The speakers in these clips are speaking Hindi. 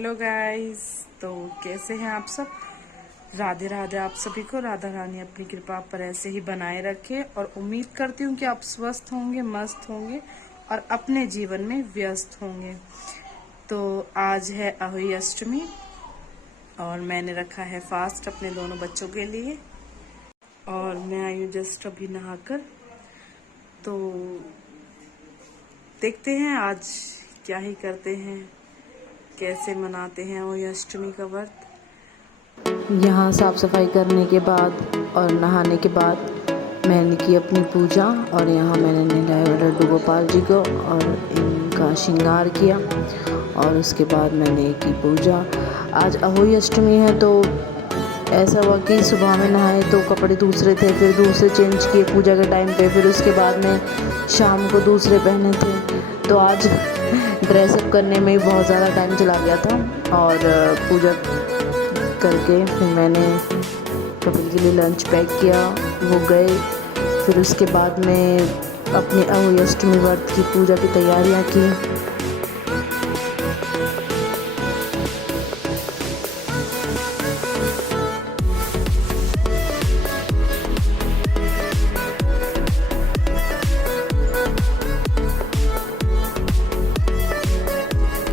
Hello guys. तो कैसे हैं आप सब। राधे राधे आप सभी को। राधा रानी अपनी कृपा पर ऐसे ही बनाए रखे और उम्मीद करती हूँ कि आप स्वस्थ होंगे, मस्त होंगे और अपने जीवन में व्यस्त होंगे। तो आज है अहोई अष्टमी और मैंने रखा है फास्ट अपने दोनों बच्चों के लिए और मैं आई हूँ जस्ट अभी नहाकर। तो देखते हैं आज क्या ही करते हैं, कैसे मनाते हैं अहोई अष्टमी का व्रत। यहाँ साफ़ सफाई करने के बाद और नहाने के बाद मैंने की अपनी पूजा और यहाँ मैंने नहलाया लड्डू गोपाल जी को और इनका श्रृंगार किया और उसके बाद मैंने की पूजा। आज अहोई अष्टमी है तो ऐसा हुआ कि सुबह में नहाए तो कपड़े दूसरे थे, फिर दूसरे चेंज किए पूजा के टाइम पे, फिर उसके बाद में शाम को दूसरे पहने थे। तो आज ड्रेसअप करने में ही बहुत ज़्यादा टाइम चला गया था और पूजा करके फिर मैंने कपिल के लिए लंच पैक किया, वो गए। फिर उसके बाद में अपने अहोई अष्टमी व्रत की पूजा की तैयारियां की।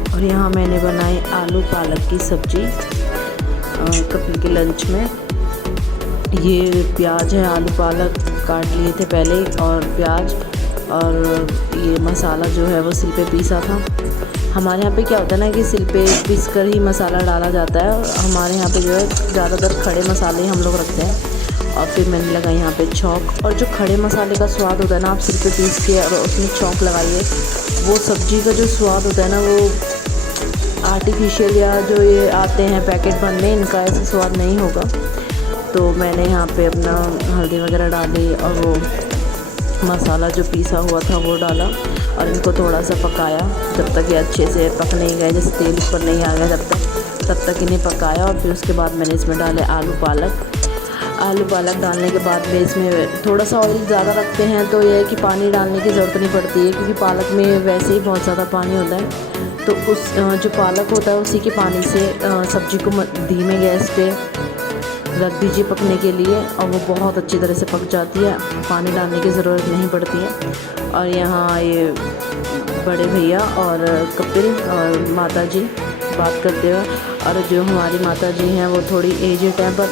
और यहाँ मैंने बनाई आलू पालक की सब्ज़ी कपिल के लंच में। ये प्याज है, आलू पालक काट लिए थे पहले और प्याज और ये मसाला जो है वो सिल पे पीसा था। हमारे यहाँ पे क्या होता है ना कि सिल पे पीस कर ही मसाला डाला जाता है और हमारे यहाँ पे जो है ज़्यादातर खड़े मसाले हम लोग रखते हैं। और फिर मैंने लगाई यहाँ पे छौंक, और जो खड़े मसाले का स्वाद होता है ना, आप सिल पे पीस के और उसमें छौंक लगाइए, वो सब्ज़ी का जो स्वाद होता है ना वो आर्टिफिशियल या जो ये आते हैं पैकेट बंद में, इनका ऐसा स्वाद नहीं होगा। तो मैंने यहाँ पे अपना हल्दी वगैरह डाली और वो मसाला जो पीसा हुआ था वो डाला और इनको थोड़ा सा पकाया जब तक ये अच्छे से पक नहीं गए, जैसे तेल ऊपर नहीं आ गया तब तक इन्हें पकाया। और फिर उसके बाद मैंने इसमें डाले आलू पालक डालने के बाद में इसमें थोड़ा सा ऑयल ज़्यादा रखते हैं तो ये है कि पानी डालने की ज़रूरत नहीं पड़ती है, क्योंकि पालक में वैसे ही बहुत ज़्यादा पानी होता है। तो उस जो पालक होता है उसी के पानी से सब्ज़ी को धीमे गैस पे रख दीजिए पकने के लिए और वो बहुत अच्छी तरह से पक जाती है, पानी डालने की ज़रूरत नहीं पड़ती है। और यहाँ ये बड़े भैया और कपिल और माता जी बात करते हुए, और जो हमारी माता जी हैं वो थोड़ी एजेड हैं पर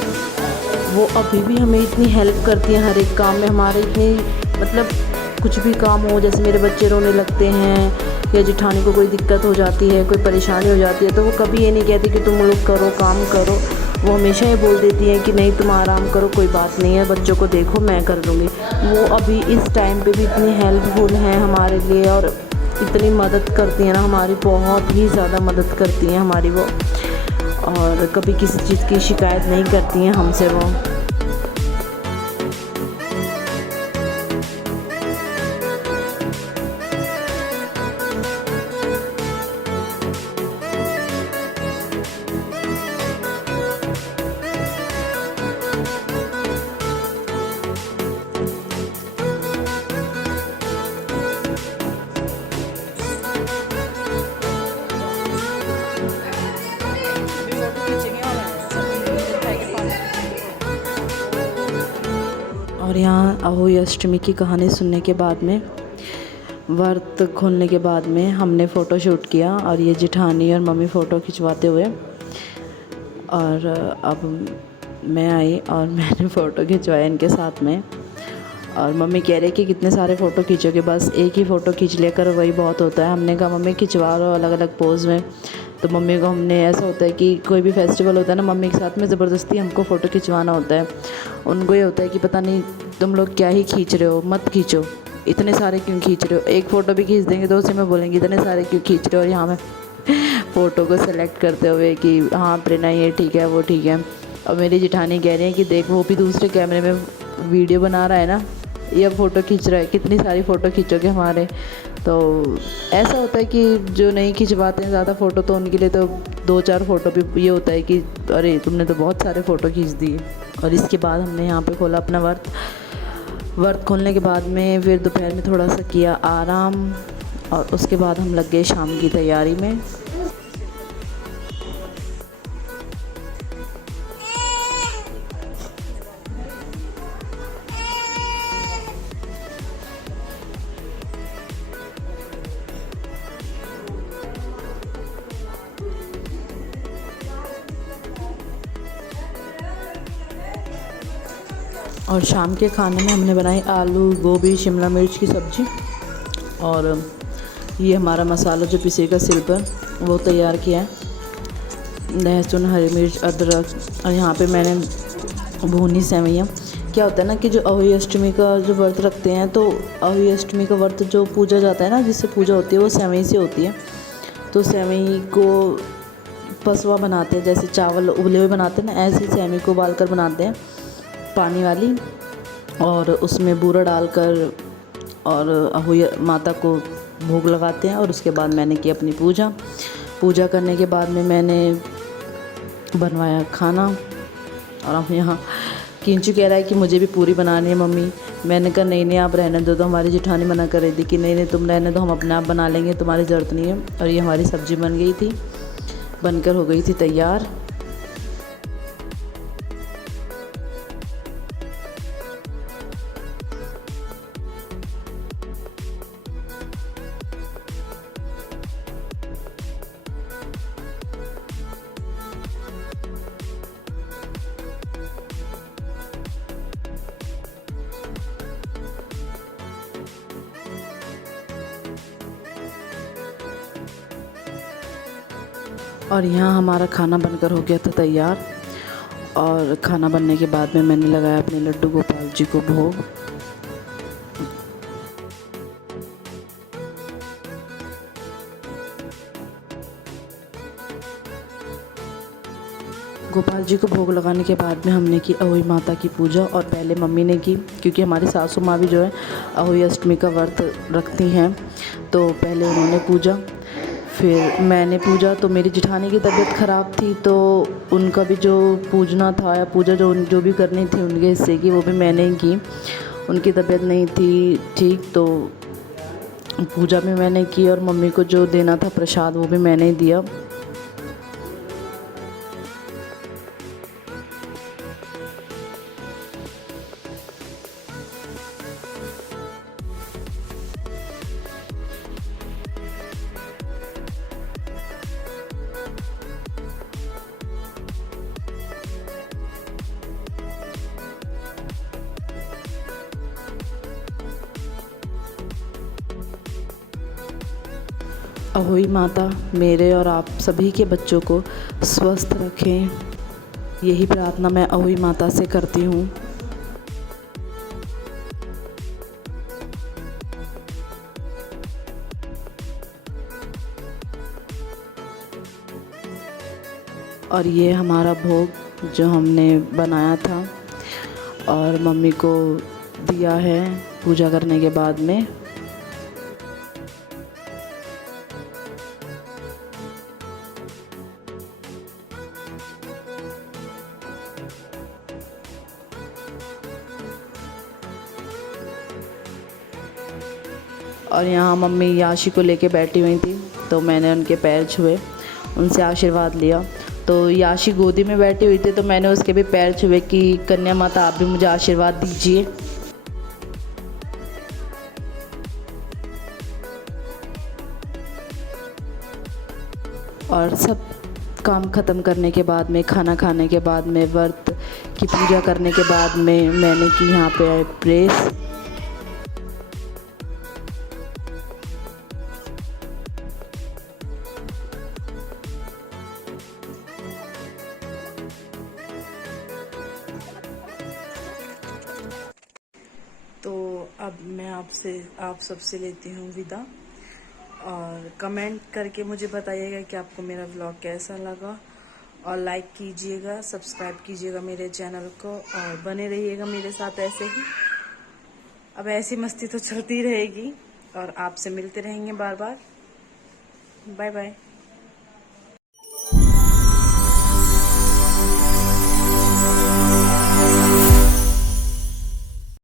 वो अभी भी हमें इतनी हेल्प करती हैं हर एक काम में हमारे। इतनी मतलब कुछ भी काम हो, जैसे मेरे बच्चे रोने लगते हैं या जेठानी को कोई दिक्कत हो जाती है, कोई परेशानी हो जाती है, तो वो कभी ये नहीं कहती कि तुम लोग करो काम करो। वो हमेशा ये बोल देती हैं कि नहीं तुम आराम करो, कोई बात नहीं है, बच्चों को देखो मैं कर लूँगी। वो अभी इस टाइम पे भी इतनी हेल्पफुल हैं हमारे लिए और इतनी मदद करती हैं ना हमारी, बहुत ही ज़्यादा मदद करती हैं हमारी वो, और कभी किसी चीज़ की शिकायत नहीं करती हैं हमसे वो। और यहाँ अहोई अष्टमी की कहानी सुनने के बाद में, व्रत खोलने के बाद में हमने फ़ोटो शूट किया और ये जेठानी और मम्मी फ़ोटो खिंचवाते हुए, और अब मैं आई और मैंने फ़ोटो खिंचवाया इनके साथ में। और मम्मी कह रही कि कितने सारे फ़ोटो खींचोगे, बस एक ही फ़ोटो खींच लिया करो वही बहुत होता है। हमने कहा मम्मी खिंचवा लो अलग अलग पोज़ में। तो मम्मी को हमने, ऐसा होता है कि कोई भी फेस्टिवल होता है ना, मम्मी के साथ में ज़बरदस्ती हमको फ़ोटो खिंचवाना होता है। उनको ये होता है कि पता नहीं तुम लोग क्या ही खींच रहे हो, मत खींचो, इतने सारे क्यों खींच रहे हो, एक फ़ोटो भी खींच देंगे तो उसी में बोलेंगे इतने सारे क्यों खींच रहे हो। और यहाँ मैं फ़ोटो को सेलेक्ट करते हुए कि हाँ प्रेरणा ये ठीक है वो ठीक है। और मेरी जेठानी कह रही है कि देख वो भी दूसरे कैमरे में वीडियो बना रहा है ना, ये फ़ोटो खींच रहा है, कितनी सारी फ़ोटो खींचोगे हमारे। तो ऐसा होता है कि जो नहीं खिंचवाते हैं ज़्यादा फ़ोटो तो उनके लिए तो 2-4 फ़ोटो भी ये होता है कि अरे तुमने तो बहुत सारे फ़ोटो खींच दिए। और इसके बाद हमने यहाँ पे खोला अपना व्रत खोलने के बाद में फिर दोपहर में थोड़ा सा किया आराम और उसके बाद हम लग गए शाम की तैयारी में। और शाम के खाने में हमने बनाई आलू गोभी शिमला मिर्च की सब्ज़ी। और ये हमारा मसाला जो पिसेगा सिल पर वो तैयार किया है, लहसुन हरी मिर्च अदरक। और यहाँ पे मैंने भुनी सेवइयाँ। क्या होता है ना कि जो अहोई अष्टमी का जो व्रत रखते हैं, तो अहोई अष्टमी का व्रत जो पूजा जाता है ना, जिससे पूजा होती है वो सेवई से होती है। तो सेवई को पसवा बनाते हैं, जैसे चावल उबले हुए बनाते हैं ना, ऐसे ही सेवई को उबाल कर बनाते हैं पानी वाली, और उसमें बूरा डालकर और अहोई माता को भोग लगाते हैं। और उसके बाद मैंने की अपनी पूजा करने के बाद में मैंने बनवाया खाना। और अब यहाँ किंचू कह रहा है कि मुझे भी पूरी बनानी है मम्मी। मैंने कहा नहीं आप रहने दो। तो हमारी जेठानी मना कर रही थी कि नहीं तुम रहने दो, हम अपने आप बना लेंगे, तुम्हारी ज़रूरत नहीं है। और ये हमारी सब्ज़ी बन गई थी, बनकर हो गई थी तैयार। और यहाँ हमारा खाना बनकर हो गया था तैयार। और खाना बनने के बाद में मैंने लगाया अपने लड्डू गोपाल जी को भोग। गोपाल जी को भोग लगाने के बाद में हमने की अहोई माता की पूजा। और पहले मम्मी ने की, क्योंकि हमारी सासू माँ भी जो है अहोई अष्टमी का व्रत रखती हैं, तो पहले उन्होंने पूजा, फिर मैंने पूजा। तो मेरी जेठानी की तबीयत ख़राब थी, तो उनका भी जो पूजना था या पूजा जो भी करनी थी उनके हिस्से की, वो भी मैंने ही की। उनकी तबीयत नहीं थी ठीक, तो पूजा भी मैंने की। और मम्मी को जो देना था प्रसाद वो भी मैंने ही दिया। अहोई माता मेरे और आप सभी के बच्चों को स्वस्थ रखें, यही प्रार्थना मैं अहोई माता से करती हूँ। और ये हमारा भोग जो हमने बनाया था और मम्मी को दिया है पूजा करने के बाद में। और यहाँ मम्मी याशी को लेके बैठी हुई थी, तो मैंने उनके पैर छुए, उनसे आशीर्वाद लिया। तो याशी गोदी में बैठी हुई थी, तो मैंने उसके भी पैर छुए कि कन्या माता आप भी मुझे आशीर्वाद दीजिए। और सब काम ख़त्म करने के बाद में, खाना खाने के बाद में, व्रत की पूजा करने के बाद में मैंने की यहाँ पे प्रेस। तो अब मैं आप सबसे लेती हूँ विदा। और कमेंट करके मुझे बताइएगा कि आपको मेरा व्लॉग कैसा लगा, और लाइक कीजिएगा, सब्सक्राइब कीजिएगा मेरे चैनल को, और बने रहिएगा मेरे साथ ऐसे ही। अब ऐसी मस्ती तो चलती रहेगी और आपसे मिलते रहेंगे बार बार। Bye bye.